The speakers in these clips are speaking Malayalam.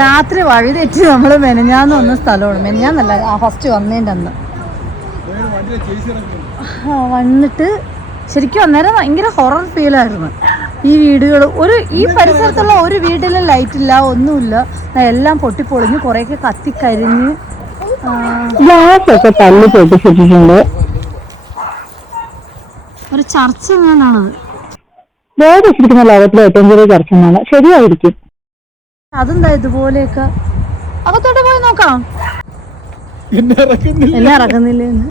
രാത്രി വഴി തെറ്റി നമ്മൾ മെനഞ്ഞാന്ന് വന്ന സ്ഥലമാണ്. മെനഞ്ഞാന്നല്ല, ഫസ്റ്റ് വന്നതിൻ്റെ അന്ന് വന്നിട്ട് ശരിക്കും അന്നേരം ഭയങ്കര ഹൊറർ ഫീലായിരുന്നു. ഈ വീടുകൾ ഈ പരിസരത്തുള്ള ഒരു വീട്ടിലും ലൈറ്റില്ല, ഒന്നുമില്ല. എല്ലാം പൊട്ടിപ്പൊളിഞ്ഞ് കുറേയൊക്കെ കത്തിക്കരിഞ്ഞ് ഒരു ചർച്ച എങ്ങനെയാണത്. വേദിച്ചിരിക്കുന്ന ലോകത്തിലെ ഏറ്റവും ചെറിയ ചർച്ച എന്നാണ്. ശരിയായിരിക്കും. അതെന്താ ഇതുപോലെയൊക്കെ അകത്തോട്ട് പോയി നോക്കാം. എന്നെ ഇറക്കുന്നില്ലേന്ന്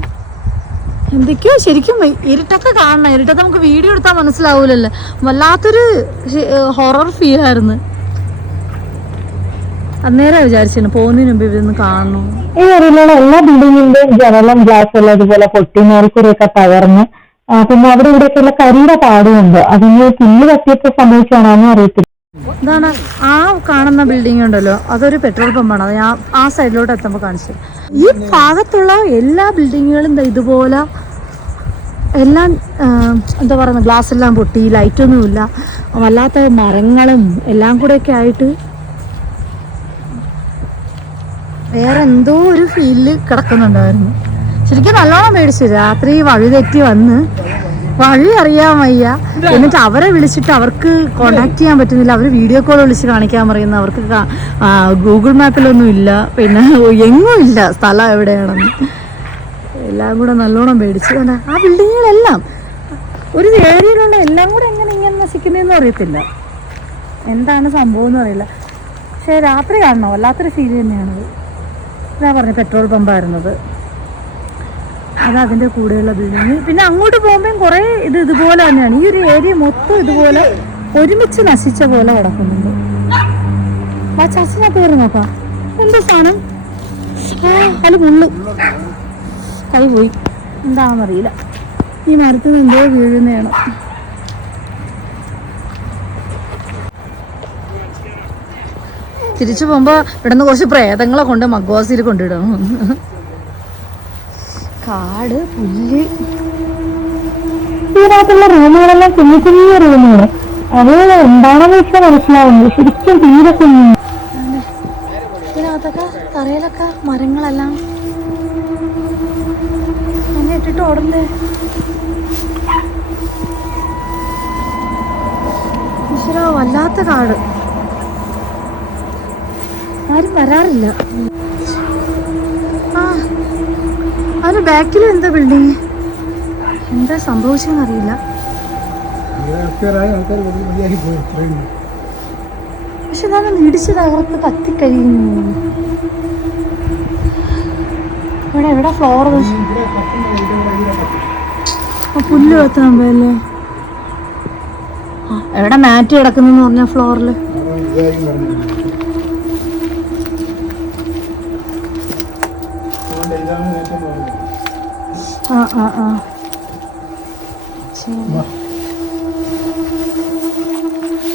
എന്തൊക്കെയോ. ശരിക്കും ഇരുട്ടൊക്കെ കാണണം. ഇരുട്ടൊക്കെ നമുക്ക് വീഡിയോ എടുത്താൽ മനസ്സിലാവൂലല്ലോ. വല്ലാത്തൊരു ഹൊറർ ഫീലായിരുന്നു. അന്നേരം വിചാരിച്ചു പോകുന്നതിന് മുമ്പ് ഇവരൊന്ന് കാണണം. ഈ ഏരിയയിലുള്ള എല്ലാ ബിൽഡിങ്ങിന്റെയും ജനലും ഗ്ലാസ്സും അതുപോലെ പൊട്ടി മേൽക്കൂരയൊക്കെ തകർന്ന് പിന്നെ അവിടെ ഇവിടെയൊക്കെയുള്ള കരിയുടെ പാടുമുണ്ട്. അതിന് പുല്ല് കത്തിയപ്പോൾ സംഭവിച്ചാണോന്നും അറിയത്തില്ല. ഇതാണ് ആ കാണുന്ന ബിൽഡിംഗ് ഉണ്ടല്ലോ, അതൊരു പെട്രോൾ പമ്പാണ്. അത് ഞാൻ ആ സൈഡിലോട്ട് എത്തുമ്പോൾ കാണിച്ചു. ഈ ഭാഗത്തുള്ള എല്ലാ ബിൽഡിങ്ങുകളും ഇതുപോലെ എല്ലാം എന്താ പറയുക, ഗ്ലാസ് എല്ലാം പൊട്ടി, ലൈറ്റൊന്നുമില്ല, വല്ലാത്ത മരങ്ങളും എല്ലാം കൂടെയൊക്കെ ആയിട്ട് വേറെ എന്തോ ഒരു ഫീലിൽ കിടക്കുന്നുണ്ടായിരുന്നു. ശരിക്കും നല്ലോണം പേടിച്ചു. രാത്രി വഴി തെറ്റി വന്ന് വഴി അറിയാൻ വയ്യ. എന്നിട്ട് അവരെ വിളിച്ചിട്ട് അവർക്ക് കോണ്ടാക്ട് ചെയ്യാൻ പറ്റുന്നില്ല. അവർ വീഡിയോ കോൾ വിളിച്ച് കാണിക്കാൻ പറയുന്നു. അവർക്ക് ഗൂഗിൾ മാപ്പിലൊന്നും ഇല്ല, പിന്നെ എങ്ങും ഇല്ല സ്ഥലം എവിടെയാണെന്ന്. എല്ലാം കൂടെ നല്ലോണം പേടിച്ചു. ആ ബിൽഡിങ്ങുകളെല്ലാം ഒരു ഏരിയയിലുള്ള എല്ലാം കൂടെ ഇങ്ങനെ നശിക്കുന്നതെന്ന് അറിയത്തില്ല. എന്താണ് സംഭവം എന്ന് അറിയില്ല. പക്ഷേ രാത്രി കാണണം, വല്ലാത്തൊരു ഫീൽ തന്നെയാണത്. ഞാൻ പറഞ്ഞു പെട്രോൾ പമ്പായിരുന്നത്. അതതിൻ്റെ കൂടെയുള്ള ബിൽഡിങ്. പിന്നെ അങ്ങോട്ട് പോകുമ്പോഴും കുറേ ഇതുപോലെ തന്നെയാണ്. ഈ ഒരു ഏരിയ മൊത്തം ഇതുപോലെ ഒരുമിച്ച് നശിച്ച പോലെ കിടക്കുന്നുണ്ട്. ആ ചർച്ചിനകത്ത് കയറി നോക്കാം. എന്താ സാധനം? അത് മുള്ളു കൈ പോയി, എന്താണെന്നറിയില്ല. ഈ മരത്തിൽ നിന്ന് എന്തോ വീഴുന്നതാണ്. തിരിച്ചു പോകുമ്പോൾ ഇവിടുന്ന് കുറച്ച് പ്രേതങ്ങളെ കൊണ്ട് മഗ്വാസിൽ കൊണ്ടിടണം. കാട്, പുല്ല്. ഇതിനകത്തുള്ള റൂമുകളെല്ലാം കുഞ്ഞു കുഞ്ഞു റൂമുകൾ. അത് എന്താണെന്ന് വെച്ചാൽ മനസ്സിലാവുന്നു. ശരിക്കും തീരെ കുഞ്ഞു. ഇതിനകത്തൊക്കെ തറയിലൊക്കെ മരങ്ങളെല്ലാം എന്നെ ഇട്ടിട്ട് ഓടണ്ടേ. ഈശ്വരാ, വല്ലാത്ത കാട്. ആരും വരാറില്ല. അതിന് ബാക്കിലും എന്താ ബിൽഡിങ്, എന്താ സംഭവിച്ചെന്നറിയില്ല. പക്ഷെ എന്താണ് ഇടിച്ച് തകർത്ത് കത്തിക്കഴിയുന്നു. എവിടെ ഫ്ലോർ പുല്ല് കത്താൻ പോയല്ലേ. എവിടെ മാറ്റ് കിടക്കുന്നെന്ന് പറഞ്ഞ ഫ്ലോറിൽ.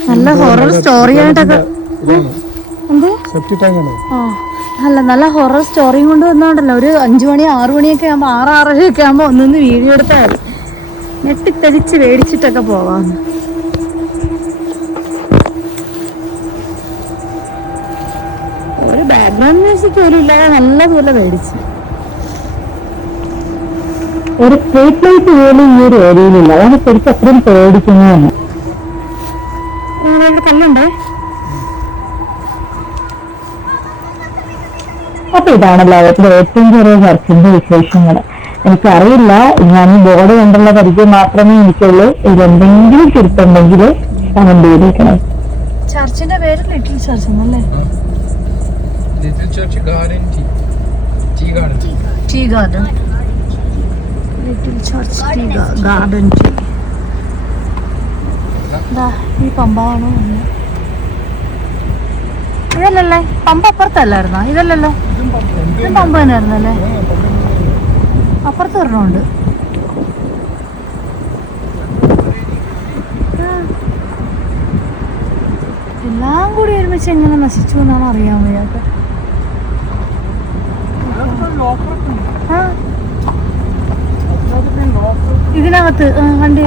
നല്ല ഹൊറർ സ്റ്റോറി ആയിട്ടൊക്കെ. അല്ല, നല്ല ഹൊറർ സ്റ്റോറിയും കൊണ്ട് വന്നോണ്ടല്ലോ. ഒരു 5 മണി 6 മണിയൊക്കെ ആകുമ്പോൾ 6-6:30 ആകുമ്പോൾ ഒന്നൊന്ന് വീഡിയോ എടുത്താൽ ഞെട്ടിത്തരിച്ച് മേടിച്ചിട്ടൊക്കെ പോവാന്ന്. ഒരു ബാക്ക്ഗ്രൗണ്ട് മ്യൂസിക് പോലും ഇല്ലാതെ നല്ലപോലെ മേടിച്ചു. ഒരു സ്ട്രീറ്റ് ലൈറ്റ് പോലും ഈ ഒരു ഏരിയയിലില്ല. അതാണ് ശരിക്കും അത്രയും പേടിക്കുന്നതാണ്. കല്ലുണ്ടേ. അപ്പൊ ഇതാണ് ലോകത്തിലെ ഏറ്റവും ചെറിയ ചർച്ചിന്റെ വിശേഷങ്ങൾ. എനിക്കറിയില്ല, ഞാൻ ഈ ബോർഡ് കണ്ടുള്ള പരിചയം മാത്രമേ എനിക്കുള്ളൂ. ഇതെന്തെങ്കിലും തിരുത്തുണ്ടെങ്കിൽ കമന്റ് ചെയ്തേക്കണം. ചർച്ചിന്റെ പേര് ലിറ്റിൽ ചർച്ച് എന്നല്ലേ? Little church garden, tea garden, tea garden, little church tea garden. ഈ പമ്പാണോ? ഇതല്ലല്ലേ പമ്പ്? അപ്പുറത്തല്ലായിരുന്നോ? ഇതല്ലല്ലോ, ഇത് പമ്പ് തന്നെയായിരുന്നല്ലേ? അപ്പുറത്ത് ഒരെണ്ണമുണ്ട്. എല്ലാം കൂടി ഒരുമിച്ച് എങ്ങനെ നശിച്ചു എന്നാണ് അറിയാൻ വയ്യാത്ത. ഇതിനകത്ത് വണ്ടി.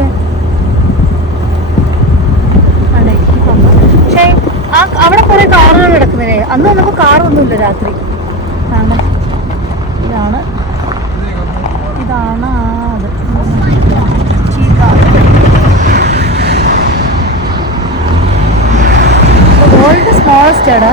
പക്ഷേ ആ അവിടെ കുറെ കാറുകൾ കിടക്കുന്നേ. അന്ന് വന്നപ്പോ കാറൊന്നുമില്ല രാത്രി. ഇതാണ് ഇതാണ് ഇതാണ് അത് വേൾഡ് സ്മോളസ്റ്റ് ആണ്.